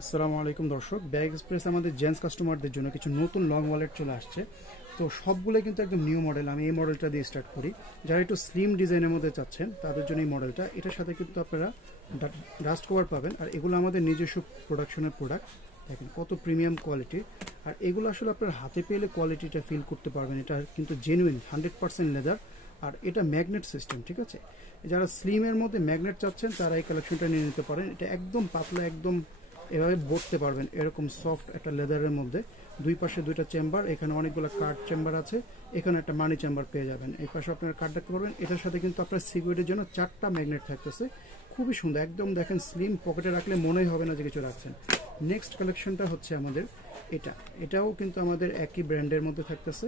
আসসালামু আলাইকুম দর্শক, ব্যাগ এক্সপ্রেস আমাদের জেন্টস কাস্টমারদের জন্য কিছু নতুন লং ওয়ালেট চলে আসছে। তো সবগুলো কিন্তু একদম নিউ মডেল। আমি এই মডেলটা দিয়ে স্টার্ট করি। যারা একটু স্লিম ডিজাইনের মধ্যে চাচ্ছেন তাদের জন্য এই মডেলটা। এটার সাথে কিন্তু আপনারা ডাস্ট কভার পাবেন, আর এগুলো আমাদের নিজস্ব প্রোডাকশনের প্রোডাক্ট। দেখেন কত প্রিমিয়াম কোয়ালিটি, আর এগুলো আসলে আপনার হাতে পেলে কোয়ালিটিটা ফিল করতে পারবেন। এটা কিন্তু জেনুইন 100% লেদার, আর এটা ম্যাগনেট সিস্টেম। ঠিক আছে, যারা স্লিমের মধ্যে ম্যাগনেট চাচ্ছেন তারা এই কালেকশনটা নিয়ে নিতে পারেন। এটা একদম পাতলা, একদম এভাবে বসতে পারবেন, এরকম সফট একটা লেদারের মধ্যে। দুই পাশে দুইটা চেম্বার, এখানে অনেকগুলো কার্ড চেম্বার আছে, এখানে একটা মানি চেম্বার পেয়ে যাবেন। এই পাশে আপনারা কার্ড রাখতে পারবেন। এটার সাথে কিন্তু আপনার সিকিউরিটির জন্য 4টা ম্যাগনেট থাকতেছে। খুবই সুন্দর, একদম দেখেন স্লিম, পকেটে রাখলে মনেই হবে না যে কিছু রাখছেন। নেক্সট কালেকশনটা হচ্ছে আমাদের এটাও কিন্তু আমাদের একই ব্র্যান্ডের মধ্যে থাকতেছে।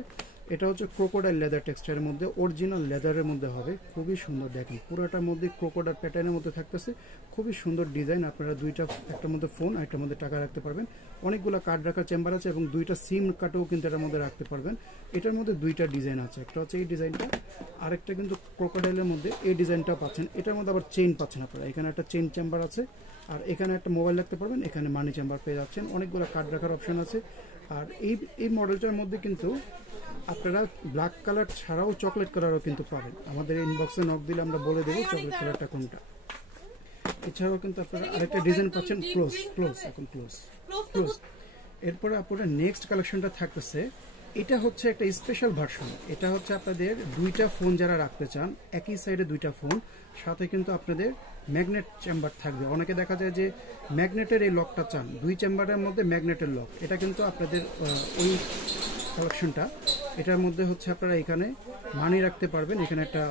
এটা হচ্ছে ক্রোকোডাইল লেদার টেক্সচারের মধ্যে, অরিজিনাল লেদারের মধ্যে হবে। খুবই সুন্দর, দেখেন পুরোটার মধ্যে ক্রোকোডাইল প্যাটার্নের মধ্যে থাকতেছে। খুবই সুন্দর ডিজাইন। আপনারা দুইটা, একটার মধ্যে ফোন আর একটার মধ্যে টাকা রাখতে পারবেন। অনেকগুলো কার্ড রাখার চেম্বার আছে এবং দুইটা সিম কার্ডও কিন্তু এটার মধ্যে রাখতে পারবেন। এটার মধ্যে দুইটা ডিজাইন আছে, একটা হচ্ছে এই ডিজাইনটা, আরেকটা কিন্তু ক্রোকোডাইলের মধ্যে এই ডিজাইনটা পাচ্ছেন। এটার মধ্যে আবার চেইন পাচ্ছেন আপনারা। এখানে একটা চেইন চেম্বার আছে, আর এখানে একটা মোবাইল রাখতে পারবেন, এখানে মানি চেম্বার পেয়ে যাচ্ছেন। অনেকগুলো কার্ড রাখার অপশন আছে। আর এই মডেলটার মধ্যে কিন্তু আপনারা ব্ল্যাক কালার ছাড়াও চকলেট কালারও কিন্তু পাবেন। আমাদের ইনবক্সে নক দিলে আমরা বলে দেবো চকলেট কালারটা কোনটা। এছাড়াও কিন্তু আপনারা আরেকটা ডিজাইন পাচ্ছেন, ক্লোজ। এরপরে আপনারা নেক্সট কালেকশনটা থাকতেছে, এটা হচ্ছে একটা স্পেশাল ভার্সন। এটা হচ্ছে আপনাদের দুইটা ফোন যারা রাখতে চান, একই সাইডে দুইটা ফোন, সাথে কিন্তু আপনাদের ম্যাগনেট চেম্বার থাকবে। অনেকে দেখা যায় যে ম্যাগনেটের এই লকটা চান, দুই চেম্বারের মধ্যে ম্যাগনেটের লক। এটা কিন্তু আপনাদের ওই কালেকশনটা। এটার মধ্যে হচ্ছে আপনারা এখানে মানি রাখতে পারবেন, এখানে একটা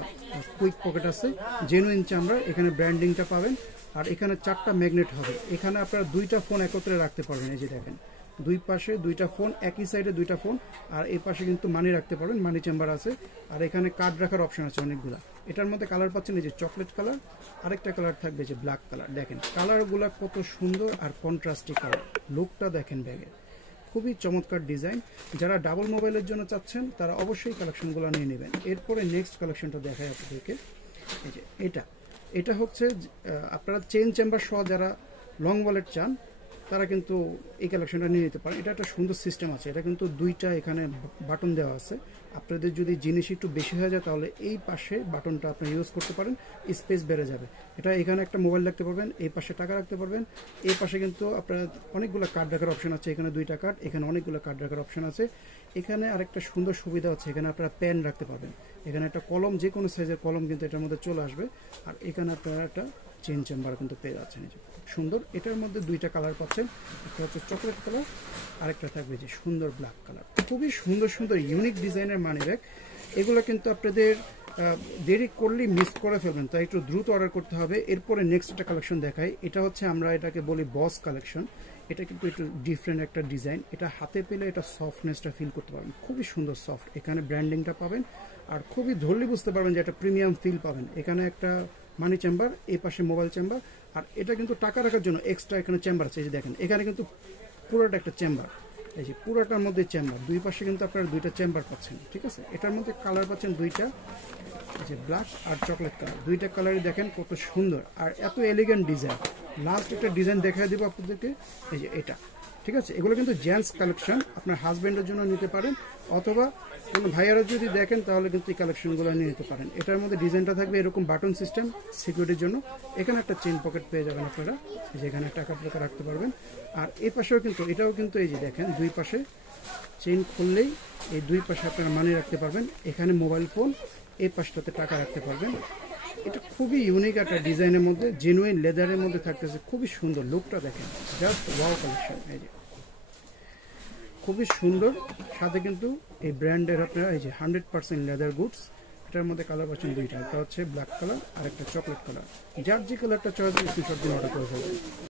কুইক পকেট আছে, জেনুইন চেম্বার, এখানে ব্র্যান্ডিংটা পাবেন। আর এখানে 4টা ম্যাগনেট হবে। এখানে আপনারা দুইটা ফোন একত্রে রাখতে পারবেন। এই যে দেখেন, দুই পাশে দুইটা ফোন, একই সাইডে দুইটা ফোন, আর এই পাশে কিন্তু মানি রাখতে পারবেন, মানি চেম্বার আছে। আর এখানে কার্ড রাখার অপশন আছে অনেকগুলা। এটার মধ্যে কালার পাচ্ছেন এই যে চকলেট কালার, আরেকটা কালার থাকবে যে ব্ল্যাক কালার। দেখেন কালারগুলা কত সুন্দর আর কন্ট্রাস্টি কালার, লুকটা দেখেন ব্যাগের। খুবই চমৎকার ডিজাইন। যারা ডাবল মোবাইলের জন্য চাচ্ছেন তারা অবশ্যই কালেকশনগুলো নিয়ে নেবেন। এরপরে নেক্সট কালেকশনটা দেখায় আপনাদেরকে। এই যে এটা হচ্ছে আপনারা চেইন চেম্বার সহ যারা লং ওয়ালেট চান তারা কিন্তু এই কালেকশনটা নিয়ে নিতে পারেন। এটা একটা সুন্দর সিস্টেম আছে। এটা কিন্তু দুইটা এখানে বাটন দেওয়া আছে। আপনাদের যদি জিনিস একটু বেশি হয়ে যায় তাহলে এই পাশে বাটনটা আপনি ইউজ করতে পারেন, স্পেস বেড়ে যাবে। এটা এখানে একটা মোবাইল রাখতে পারবেন, এই পাশে টাকা রাখতে পারবেন। এই পাশে কিন্তু আপনার অনেকগুলো কার্ড রাখার অপশন আছে, এখানে দুইটা কার্ড, এখানে অনেকগুলো কার্ড রাখার অপশন আছে। এখানে আরেকটা সুন্দর সুবিধা আছে, এখানে আপনারা পেন রাখতে পারবেন। এখানে একটা কলম, যে কোনো সাইজের কলম কিন্তু এটার মধ্যে চলে আসবে। আর এখানে আপনারা একটা চেইন চেম্বার কিন্তু পেয়ে যাচ্ছেন। এই যে সুন্দর, এটার মধ্যে দুইটা কালার পাচ্ছেন, একটা হচ্ছে চকলেট কালার, আরেকটা থাকবে যে সুন্দর ব্ল্যাক কালার। খুবই সুন্দর সুন্দর ইউনিক ডিজাইনের মানি ব্যাগ। এগুলো কিন্তু আপনাদের দেরি করলেই মিস করে ফেলবেন, তাই একটু দ্রুত অর্ডার করতে হবে। এরপরে নেক্সট একটা কালেকশন দেখাই। এটা হচ্ছে, আমরা এটাকে বলি বস কালেকশন। এটা কিন্তু একটু ডিফারেন্ট একটা ডিজাইন। এটা হাতে পেলে এটা সফটনেসটা ফিল করতে পারবেন, খুবই সুন্দর সফট। এখানে ব্র্যান্ডিংটা পাবেন, আর খুবই ধরলে বুঝতে পারবেন যে একটা প্রিমিয়াম ফিল পাবেন। এখানে একটা মানি চেম্বার, এই পাশে মোবাইল চেম্বার, আর এটা কিন্তু টাকা রাখার জন্য এক্সট্রা এখানে চেম্বার আছে। এই যে দেখেন, এখানে কিন্তু পুরোটা একটা চেম্বার। এই যে পুরোটার মধ্যে চেম্বার, দুই পাশে কিন্তু আপনারা দুইটা চেম্বার পাচ্ছেন। ঠিক আছে, এটার মধ্যে কালার পাচ্ছেন দুইটা, এই যে ব্ল্যাক আর চকলেট কালার। দুইটা কালারই দেখেন কত সুন্দর আর এত এলিগেন্ট ডিজাইন। লাস্ট একটা ডিজাইন দেখাই দেবো আপনাদেরকে, এই যে এটা। ঠিক আছে, এগুলো কিন্তু জেন্টস কালেকশন, আপনার হাজব্যান্ডের জন্য নিতে পারেন, অথবা কোনো ভাইয়ারা যদি দেখেন তাহলে কিন্তু এই কালেকশনগুলো নিয়ে নিতে পারেন। এটার মধ্যে ডিজাইনটা থাকবে এরকম বাটন সিস্টেম সিকিউরিটির জন্য। এখানে একটা চেইন পকেট পেয়ে যাবেন আপনারা, যেখানে টাকা টাকা রাখতে পারবেন। আর এই পাশেও কিন্তু, এটাও কিন্তু এই যে দেখেন, দুই পাশে চেইন খুললেই এই দুই পাশে আপনারা মানি রাখতে পারবেন। এখানে মোবাইল ফোন, এই পাশটাতে টাকা রাখতে পারবেন। এটা খুবই ইউনিক একটা ডিজাইনের মধ্যে, জেনুইন লেদারের মধ্যে থাকতেছে। খুবই সুন্দর, লুকটা দেখেন, জাস্ট ওয়াও কালেকশন। এই যে খুবই সুন্দর, সাথে কিন্তু এই ব্র্যান্ডের আপনারা এই যে 100% লেদার গুডস। এটার মধ্যে কালার পাচ্ছেন দুইটা, একটা হচ্ছে ব্ল্যাক কালার আর একটা চকলেট কালার। যার যে কালারটা চয়েস স্ক্রিনশট দিয়ে অর্ডার করে ফেলবেন।